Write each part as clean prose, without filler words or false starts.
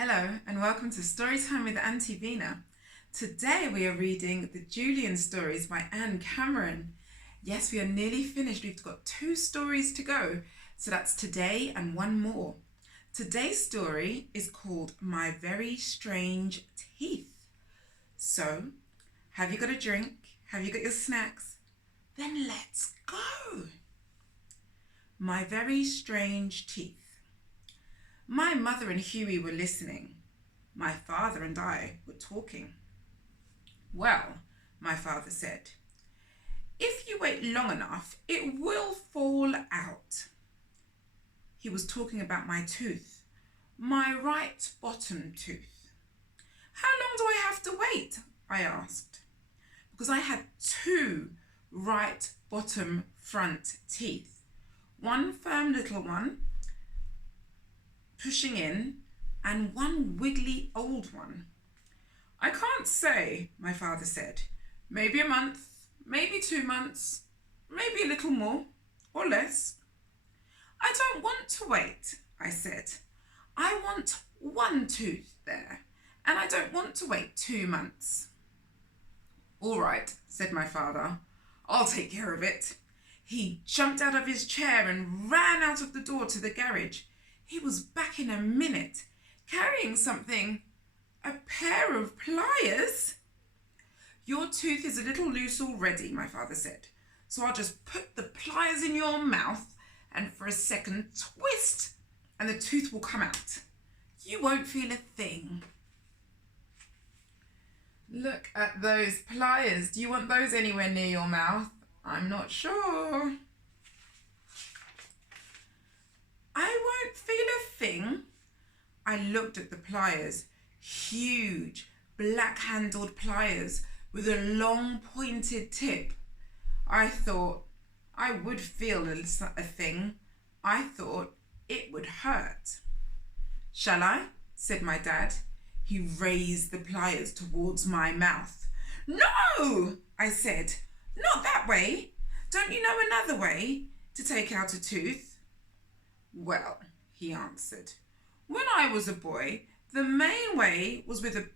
Hello and welcome to Storytime with Auntie Vina. Today we are reading the Julian stories by Anne Cameron. Yes, we are nearly finished. We've got 2 stories to go. So that's today and one more. Today's story is called My Very Strange Teeth. So, have you got a drink? Have you got your snacks? Then let's go. My Very Strange Teeth. My mother and Hughie were listening. My father and I were talking. Well, my father said, if you wait long enough, it will fall out. He was talking about my tooth, my right bottom tooth. How long do I have to wait? I asked. Because I had 2 right bottom front teeth. One firm little one, pushing in, and one wiggly old one. I can't say, my father said. Maybe a month, maybe 2 months, maybe a little more or less. I don't want to wait, I said. I want 1 tooth there, and I don't want to wait 2 months. All right, said my father. I'll take care of it. He jumped out of his chair and ran out of the door to the garage. He was back in a minute, carrying something, a pair of pliers. Your tooth is a little loose already, my father said. So I'll just put the pliers in your mouth and for a second twist and the tooth will come out. You won't feel a thing. Look at those pliers. Do you want those anywhere near your mouth? I'm not sure. I won't feel a thing. I looked at the pliers, huge black-handled pliers with a long pointed tip. I thought I would feel a thing. I thought it would hurt. Shall I? Said my dad. He raised the pliers towards my mouth. No, I said. Not that way. Don't you know another way to take out a tooth? Well, he answered, when I was a boy, the main way was with a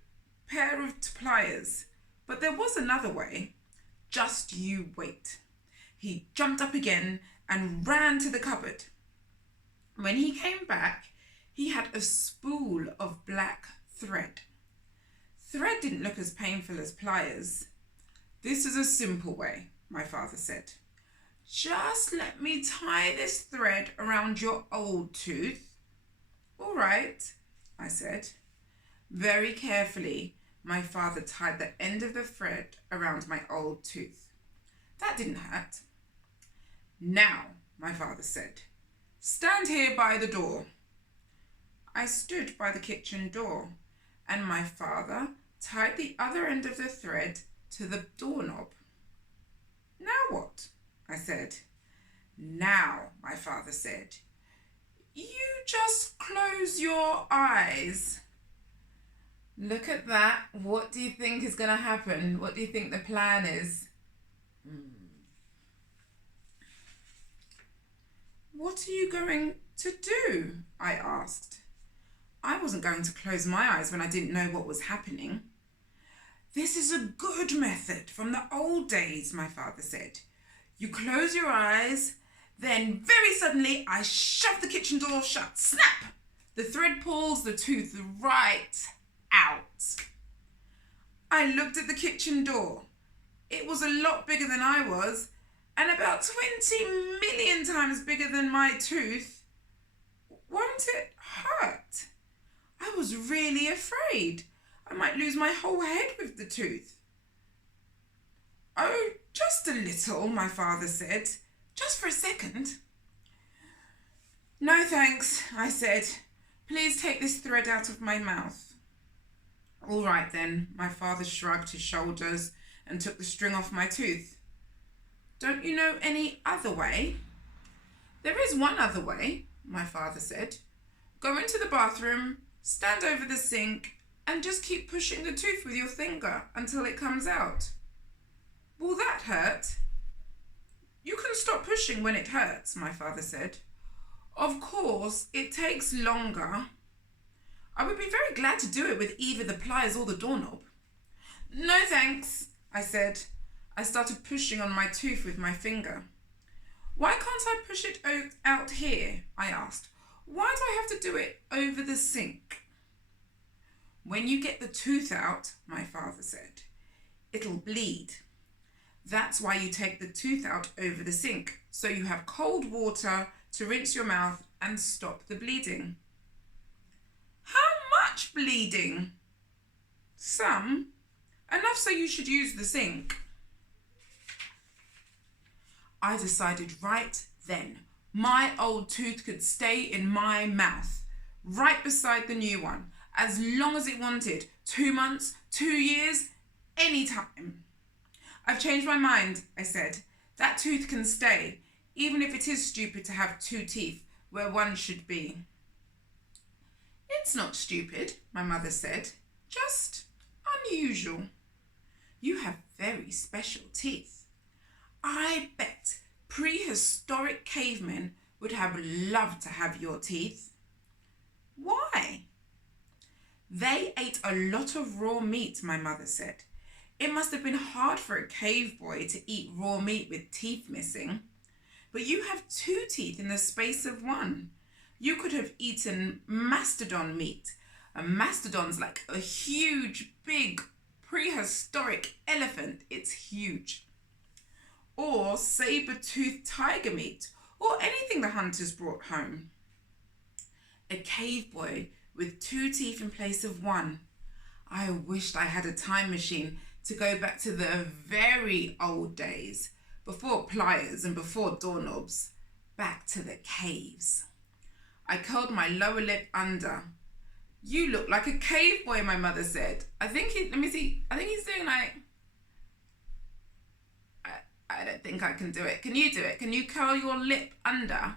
pair of pliers, but there was another way. Just you wait. He jumped up again and ran to the cupboard. When he came back, he had a spool of black thread. Thread didn't look as painful as pliers. This is a simple way, my father said. Just let me tie this thread around your old tooth. All right, I said. Very carefully, my father tied the end of the thread around my old tooth. That didn't hurt. Now, my father said, stand here by the door. I stood by the kitchen door, and my father tied the other end of the thread to the doorknob. Now what? I said. Now, my father said, you just close your eyes. Look at that. What do you think is going to happen? What do you think the plan is? What are you going to do? I asked. I wasn't going to close my eyes when I didn't know what was happening. This is a good method from the old days, my father said. You close your eyes, then very suddenly I shove the kitchen door shut. Snap! The thread pulls the tooth right out. I looked at the kitchen door. It was a lot bigger than I was, and about 20 million times bigger than my tooth. Won't it hurt? I was really afraid. I might lose my whole head with the tooth. Oh, just a little, my father said. Just for a second. No thanks, I said. Please take this thread out of my mouth. All right then, my father shrugged his shoulders and took the string off my tooth. Don't you know any other way? There is one other way, my father said. Go into the bathroom, stand over the sink, and just keep pushing the tooth with your finger until it comes out. Will that hurt? You can stop pushing when it hurts, my father said. Of course, it takes longer. I would be very glad to do it with either the pliers or the doorknob. No thanks, I said. I started pushing on my tooth with my finger. Why can't I push it out here? I asked. Why do I have to do it over the sink? When you get the tooth out, my father said, it'll bleed. That's why you take the tooth out over the sink, so you have cold water to rinse your mouth and stop the bleeding. How much bleeding? Some. Enough so you should use the sink. I decided right then my old tooth could stay in my mouth, right beside the new one, as long as it wanted. 2 months, 2 years, any time. I've changed my mind, I said. That tooth can stay, even if it is stupid to have 2 teeth where one should be. It's not stupid, my mother said, just unusual. You have very special teeth. I bet prehistoric cavemen would have loved to have your teeth. Why? They ate a lot of raw meat, my mother said. It must have been hard for a cave boy to eat raw meat with teeth missing. But you have 2 teeth in the space of 1. You could have eaten mastodon meat. A mastodon's like a huge, big, prehistoric elephant. It's huge. Or saber-toothed tiger meat, or anything the hunters brought home. A cave boy with 2 teeth in place of 1. I wished I had a time machine to go back to the very old days, before pliers and before doorknobs, back to the caves. I curled my lower lip under. You look like a cave boy, my mother said. I think he's doing like... I don't think I can do it. Can you do it? Can you curl your lip under?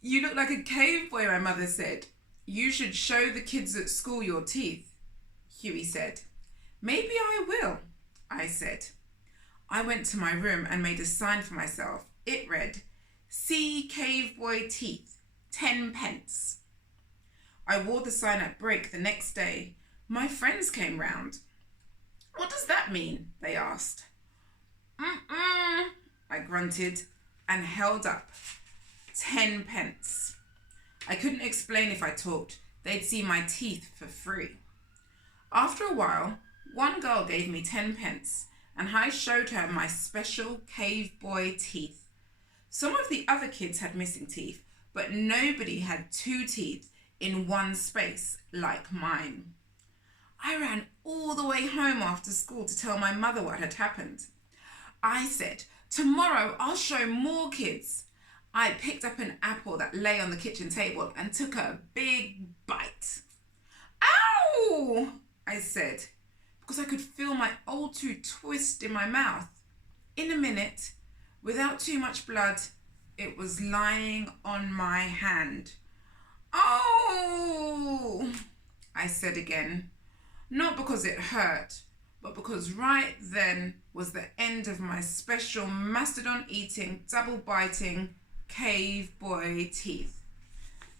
You look like a cave boy, my mother said. You should show the kids at school your teeth, Huey said. Maybe I will, I said. I went to my room and made a sign for myself. It read, See Cave Boy Teeth, 10 pence. I wore the sign at break the next day. My friends came round. What does that mean? They asked. I grunted and held up 10 pence. I couldn't explain if I talked. They'd see my teeth for free. After a while, one girl gave me 10 pence and I showed her my special cave boy teeth. Some of the other kids had missing teeth, but nobody had 2 teeth in one space like mine. I ran all the way home after school to tell my mother what had happened. I said, tomorrow I'll show more kids. I picked up an apple that lay on the kitchen table and took a big bite. Ow! I said, because I could feel my old tooth twist in my mouth. In a minute, without too much blood, it was lying on my hand. Oh! I said again. Not because it hurt, but because right then was the end of my special mastodon-eating, double-biting cave boy teeth.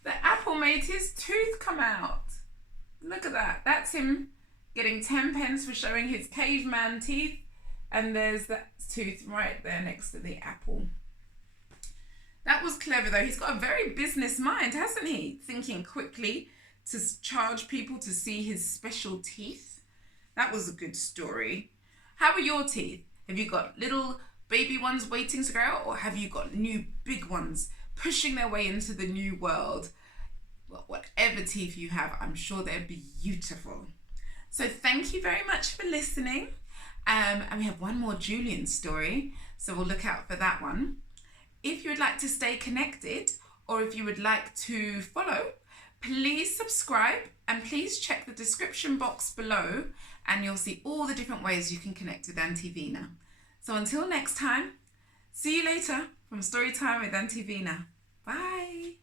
The apple made his tooth come out. Look at that. That's him getting 10 pence for showing his caveman teeth, and there's that tooth right there next to the apple. That was clever though. He's got a very business mind, hasn't he? Thinking quickly to charge people to see his special teeth. That was a good story. How are your teeth? Have you got little baby ones waiting to grow out, or have you got new big ones pushing their way into the new world? Well, whatever teeth you have, I'm sure they're beautiful. So thank you very much for listening. And we have one more Julian story, so we'll look out for that one. If you would like to stay connected, or if you would like to follow, please subscribe and please check the description box below and you'll see all the different ways you can connect with Auntie Vina. So until next time, see you later from Storytime with Auntie Vina. Bye.